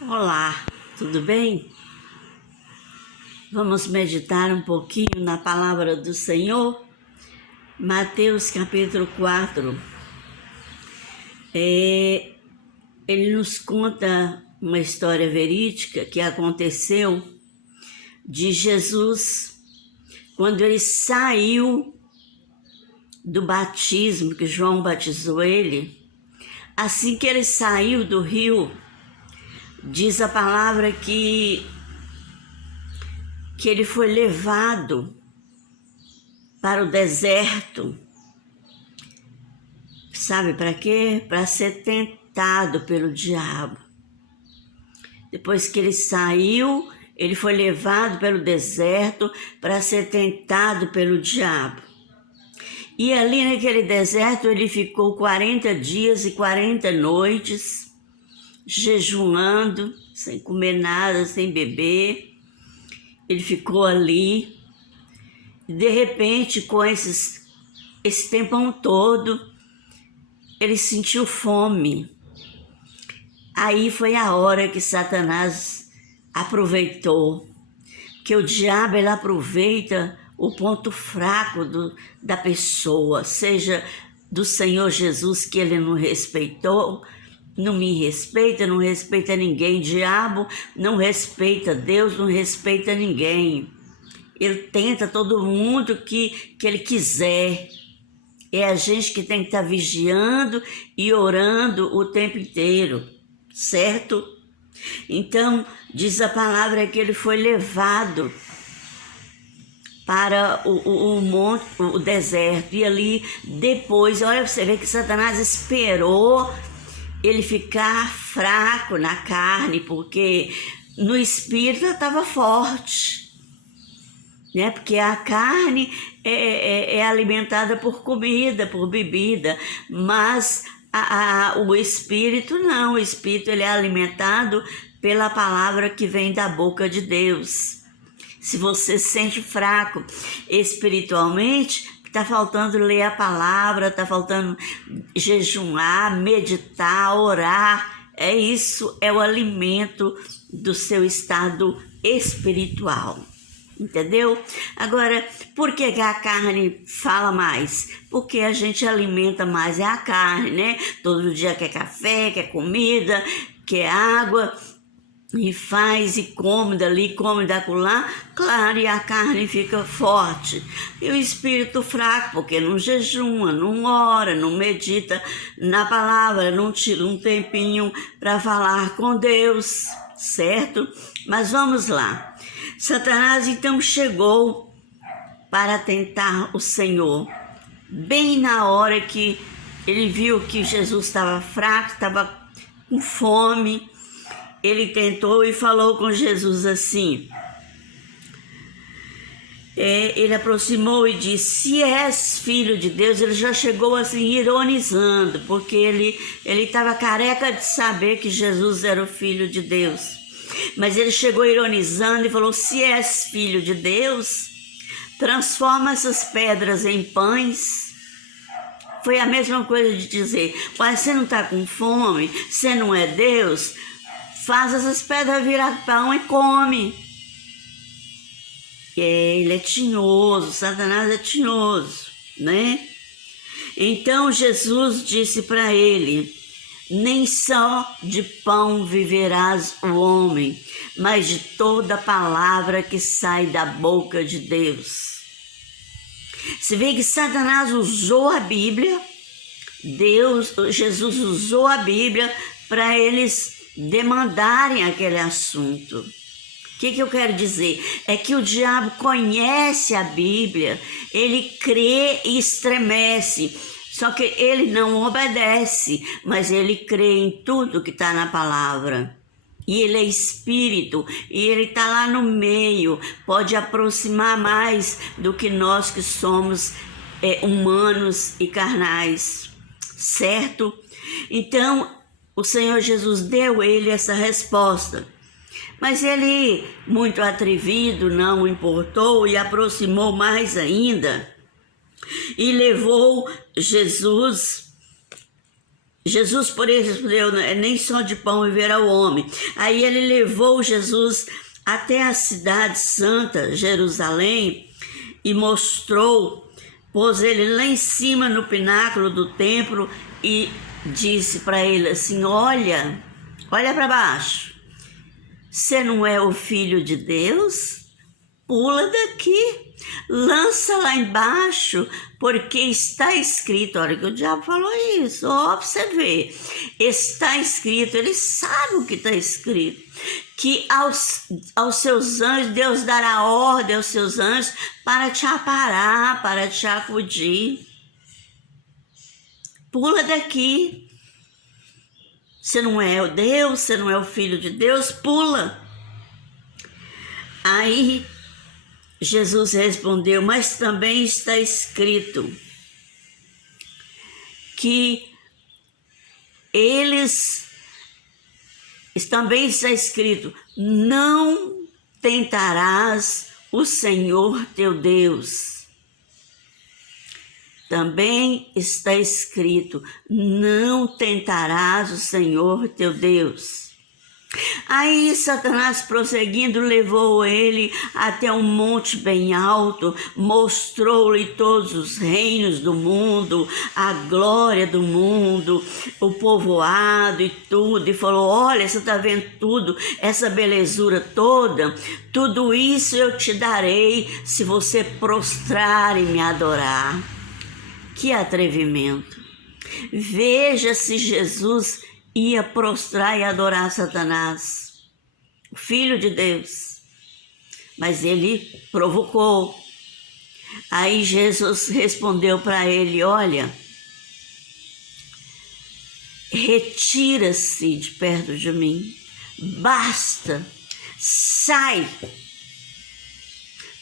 Olá, tudo bem? Vamos meditar um pouquinho na palavra do Senhor. Mateus capítulo 4. Ele nos conta uma história verídica que aconteceu de Jesus quando ele saiu do batismo que João batizou ele. Assim que ele saiu do rio, diz a palavra que ele foi levado para o deserto. Sabe para quê? Para ser tentado pelo diabo. Depois que ele saiu, ele foi levado pelo deserto para ser tentado pelo diabo. E ali naquele deserto ele ficou 40 dias e 40 noites, jejuando, sem comer nada, sem beber. Ele ficou ali, e de repente, com esse tempão todo, ele sentiu fome. Aí foi a hora que Satanás aproveitou, que o diabo ele aproveita o ponto fraco da pessoa, seja do Senhor Jesus, que ele não respeitou, não me respeita, não respeita ninguém. Diabo não respeita Deus, não respeita ninguém. Ele tenta todo mundo que ele quiser. É a gente que tem que estar vigiando e orando o tempo inteiro, certo? Então, diz a palavra que ele foi levado para o monte, o deserto. E ali, depois, olha, você vê que Satanás esperou ele ficar fraco na carne, porque no espírito estava forte, né? Porque a carne é alimentada por comida, por bebida, mas o espírito não. O espírito ele é alimentado pela palavra que vem da boca de Deus. Se você se sente fraco espiritualmente, está faltando ler a palavra, está faltando jejuar, meditar, orar. É isso, é o alimento do seu estado espiritual. Entendeu? Agora, por que a carne fala mais? Porque a gente alimenta mais a carne, né? Todo dia quer café, quer comida, quer água, e faz e come dali, come daquela, claro, e a carne fica forte. E o espírito fraco, porque não jejuma, não ora, não medita na palavra, não tira um tempinho para falar com Deus, certo? Mas vamos lá. Satanás então chegou para tentar o Senhor, bem na hora que ele viu que Jesus estava fraco, estava com fome. Ele tentou e falou com Jesus assim. Ele aproximou e disse: se és filho de Deus. Ele já chegou assim ironizando, porque ele estava careca de saber que Jesus era o filho de Deus. Mas ele chegou ironizando e falou: se és filho de Deus, transforma essas pedras em pães. Foi a mesma coisa de dizer: mas você não está com fome? Você não é Deus? Faz essas pedras virar pão e come. Ele é tinhoso, Satanás é tinhoso, né? Então Jesus disse para ele: nem só de pão viverás o homem, mas de toda palavra que sai da boca de Deus. Você vê que Satanás usou a Bíblia, Jesus usou a Bíblia para eles demandarem aquele assunto. O que eu quero dizer? É que o diabo conhece a Bíblia, ele crê e estremece, só que ele não obedece, mas ele crê em tudo que está na palavra. E ele é espírito, e ele está lá no meio, pode aproximar mais do que nós que somos humanos e carnais, certo? Então, o Senhor Jesus deu a ele essa resposta. Mas ele, muito atrevido, não importou e aproximou mais ainda. E levou Jesus Jesus, por isso, respondeu, nem só de pão viverá o homem. Aí ele levou Jesus até a cidade santa, Jerusalém, e mostrou, pôs ele lá em cima no pináculo do templo e disse para ele assim, olha para baixo, você não é o Filho de Deus? Pula daqui, lança lá embaixo, porque está escrito, olha que o diabo falou isso, ó, pra você ver, está escrito, ele sabe o que está escrito, que aos seus anjos, Deus dará ordem aos seus anjos para te aparar, para te acudir. Pula daqui, você não é o Deus, você não é o Filho de Deus, pula. Aí Jesus respondeu, mas também está escrito que também está escrito, não tentarás o Senhor teu Deus. Também está escrito, não tentarás o Senhor teu Deus. Aí Satanás, prosseguindo, levou ele até um monte bem alto, mostrou-lhe todos os reinos do mundo, a glória do mundo, o povoado e tudo, e falou, olha, você está vendo tudo, essa belezura toda, tudo isso eu te darei se você prostrar e me adorar. Que atrevimento! Veja se Jesus ia prostrar e adorar Satanás, o Filho de Deus. Mas ele provocou. Aí Jesus respondeu para ele, olha, retira-se de perto de mim, basta, sai,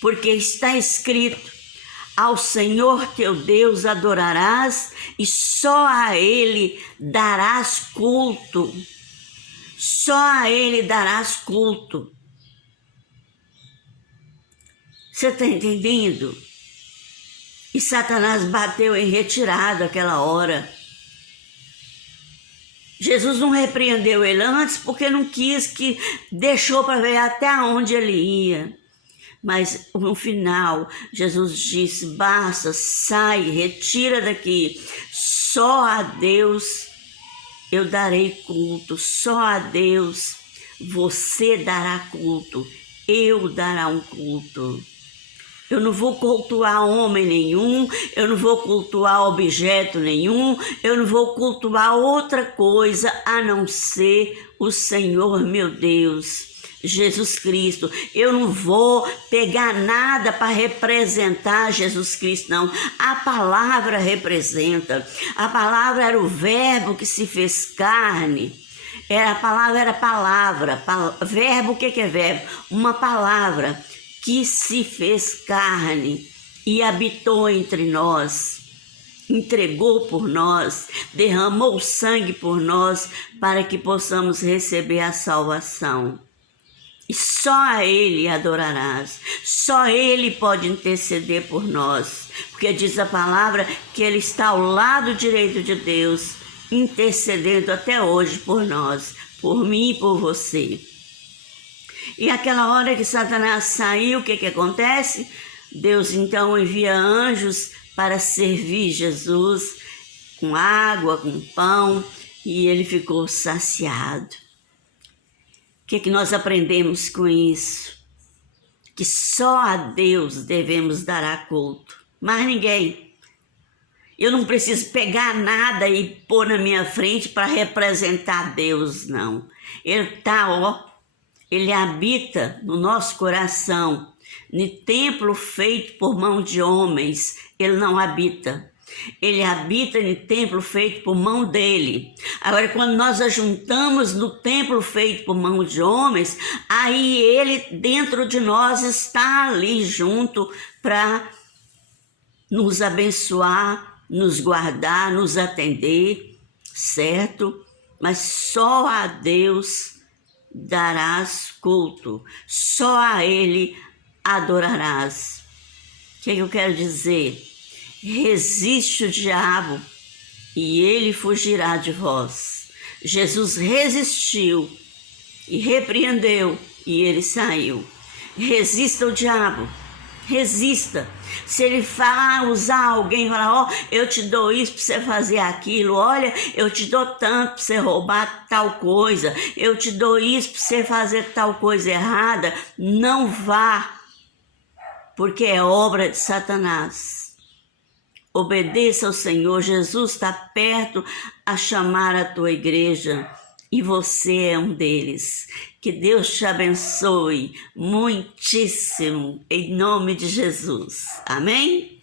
porque está escrito, ao Senhor teu Deus adorarás e só a Ele darás culto. Só a Ele darás culto. Você está entendendo? E Satanás bateu em retirada aquela hora. Jesus não repreendeu ele antes porque não quis, que deixou para ver até onde ele ia. Mas no final, Jesus disse, basta, sai, retira daqui. Só a Deus eu darei culto, só a Deus você dará culto, eu dará um culto. Eu não vou cultuar homem nenhum, eu não vou cultuar objeto nenhum, eu não vou cultuar outra coisa a não ser o Senhor meu Deus. Jesus Cristo, eu não vou pegar nada para representar Jesus Cristo, não. A palavra representa, a palavra era o verbo que se fez carne, a palavra era palavra, verbo, o que é verbo? Uma palavra que se fez carne e habitou entre nós, entregou por nós, derramou sangue por nós, para que possamos receber a salvação. E só a Ele adorarás, só Ele pode interceder por nós, porque diz a palavra que Ele está ao lado direito de Deus, intercedendo até hoje por nós, por mim e por você. E aquela hora que Satanás saiu, o que acontece? Deus então envia anjos para servir Jesus com água, com pão, e ele ficou saciado. O que nós aprendemos com isso? Que só a Deus devemos dar culto, mais ninguém. Eu não preciso pegar nada e pôr na minha frente para representar Deus, não. Ele está, Ele habita no nosso coração. No templo feito por mão de homens, Ele não habita. Ele habita no templo feito por mão dele. Agora, quando nós ajuntamos no templo feito por mão de homens, aí ele dentro de nós está ali junto para nos abençoar, nos guardar, nos atender, certo? Mas só a Deus darás culto, só a Ele adorarás. O que eu quero dizer? Resiste o diabo, e ele fugirá de vós. Jesus resistiu e repreendeu, e ele saiu. Resista o diabo, resista. Se ele usar alguém, falar, ó, eu te dou isso para você fazer aquilo, olha, eu te dou tanto para você roubar tal coisa, eu te dou isso para você fazer tal coisa errada, não vá, porque é obra de Satanás. Obedeça ao Senhor. Jesus está perto a chamar a tua igreja e você é um deles. Que Deus te abençoe muitíssimo, em nome de Jesus. Amém?